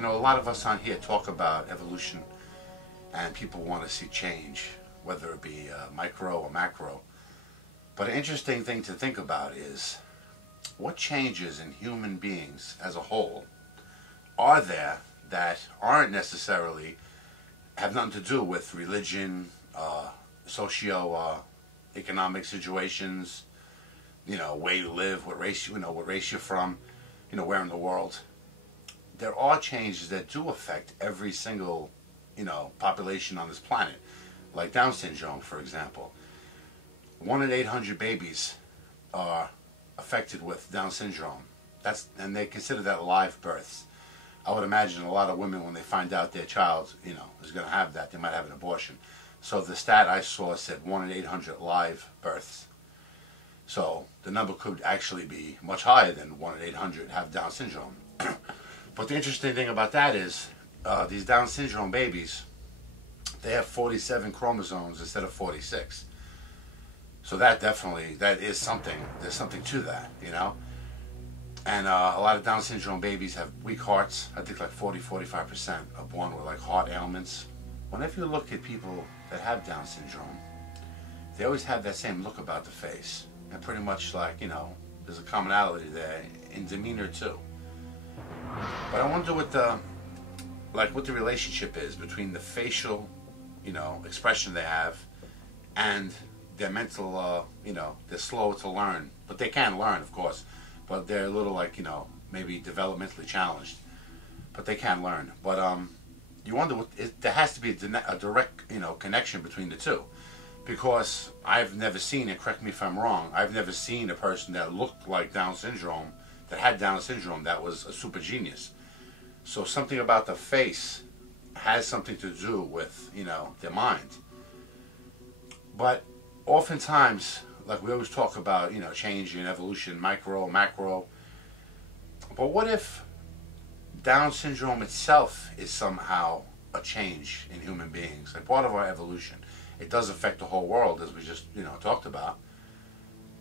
You know, a lot of us on here talk about evolution and people want to see change, whether it be micro or macro. But an interesting thing to think about is what changes in human beings as a whole are there that aren't necessarily, have nothing to do with religion, socio-economic situations, you know, way you live, what race what race you're from, you know, where in the world. There are changes that do affect every single, you know, population on this planet, like Down syndrome, for example. 1 in 800 babies are affected with Down syndrome. And they consider that live births. I would imagine a lot of women, when they find out their child, you know, is going to have that, they might have an abortion. So the stat I saw said 1 in 800 live births. So the number could actually be much higher than 1 in 800 have Down syndrome. But the interesting thing about that is these Down syndrome babies, they have 47 chromosomes instead of 46. So that is something. There's something to that, you know. And a lot of Down syndrome babies have weak hearts. I think like 40-45% are born with like heart ailments. Whenever you look at people that have Down syndrome, they always have that same look about the face. And pretty much like, you know, there's a commonality there in demeanor too. But I wonder what the relationship is between the facial, you know, expression they have and their mental, you know, they're slow to learn. But they can learn, of course. But they're a little like, you know, maybe developmentally challenged. But they can learn. But you wonder, there has to be a direct, you know, connection between the two. Because I've never seen, and correct me if I'm wrong, I've never seen a person that looked like Down syndrome, that had Down syndrome, that was a super genius. So something about the face has something to do with, you know, their mind. But oftentimes, like we always talk about, you know, change in evolution, micro, macro. But what if Down syndrome itself is somehow a change in human beings, like part of our evolution? It does affect the whole world, as we just, you know, talked about.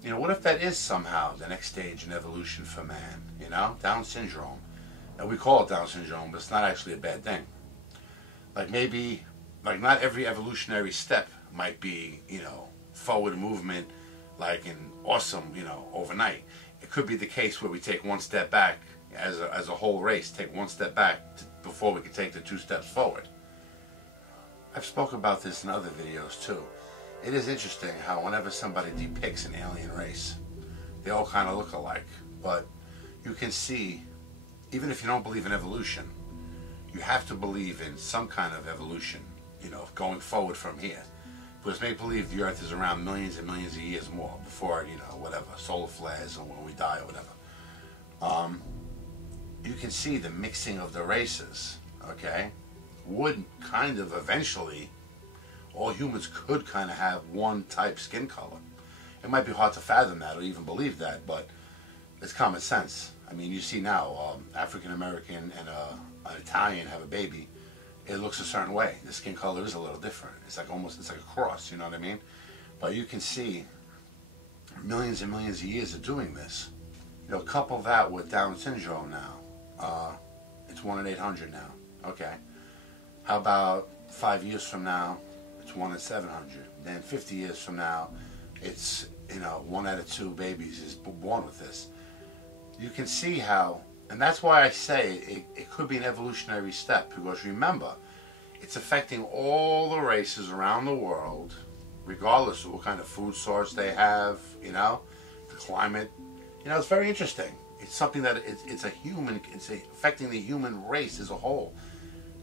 You know, what if that is somehow the next stage in evolution for man, you know? Down syndrome. And we call it Down syndrome, but it's not actually a bad thing. Like maybe, like not every evolutionary step might be, you know, forward movement, like an awesome, you know, overnight. It could be the case where we take one step back as a whole race, take one step back before we can take the 2 steps forward. I've spoken about this in other videos too. It is interesting how whenever somebody depicts an alien race, they all kind of look alike. But you can see, even if you don't believe in evolution, you have to believe in some kind of evolution, you know, going forward from here. Because make believe the Earth is around millions and millions of years more before, you know, whatever, solar flares or when we die or whatever. You can see the mixing of the races, okay? Would kind of eventually, all humans could kind of have one type skin color. It might be hard to fathom that or even believe that, but it's common sense. I mean, you see now, African American and an Italian have a baby. It looks a certain way. The skin color is a little different. It's like almost, it's like a cross, you know what I mean? But you can see millions and millions of years of doing this. You know, couple that with Down syndrome now. It's 1 in 800 now. Okay. How about 5 years from now, it's 1 in 700. Then 50 years from now, it's, you know, 1 out of 2 babies is born with this. You can see how, and that's why I say it could be an evolutionary step, because remember, it's affecting all the races around the world, regardless of what kind of food source they have, you know, the climate. You know, it's very interesting. It's something that it's affecting the human race as a whole.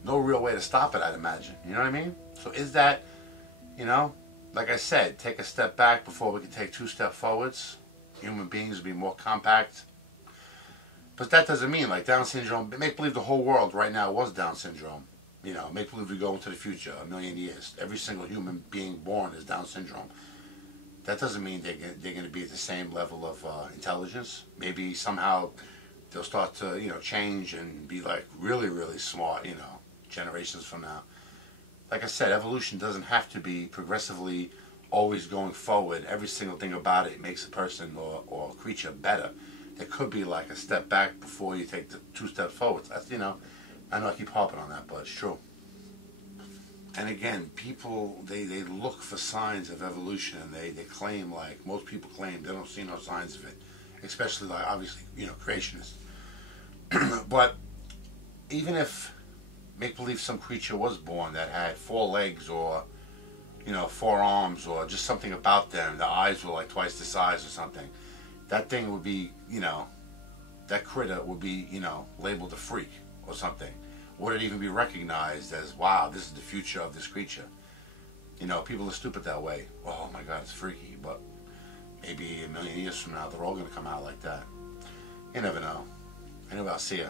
No real way to stop it, I'd imagine. You know what I mean? So is that, you know, like I said, take a step back before we can take 2 steps forwards. Human beings will be more compact. But that doesn't mean, like Down syndrome, make believe the whole world right now was Down syndrome. You know, make believe we go into the future, 1,000,000 years. Every single human being born is Down syndrome. That doesn't mean they're going to be at the same level of intelligence. Maybe somehow they'll start to, you know, change and be like really, really smart, you know, generations from now. Like I said, evolution doesn't have to be progressively always going forward. Every single thing about it makes a person or a creature better. There could be like a step back before you take the 2 steps forward. That's, you know, I know I keep harping on that, but it's true. And again, people, they look for signs of evolution, and they claim, like most people claim, they don't see no signs of it, especially, like, obviously, creationists. But even if, make believe, some creature was born that had 4 legs, or 4 arms, or just something about them, the eyes were like twice the size or something, that thing would be, that critter would be, labeled a freak or something. Would it even be recognized as, wow, this is the future of this creature? People are stupid that way. Oh my God, it's freaky. But maybe a million years from now, they're all going to come out like that. You never know. Anyway, I'll see ya.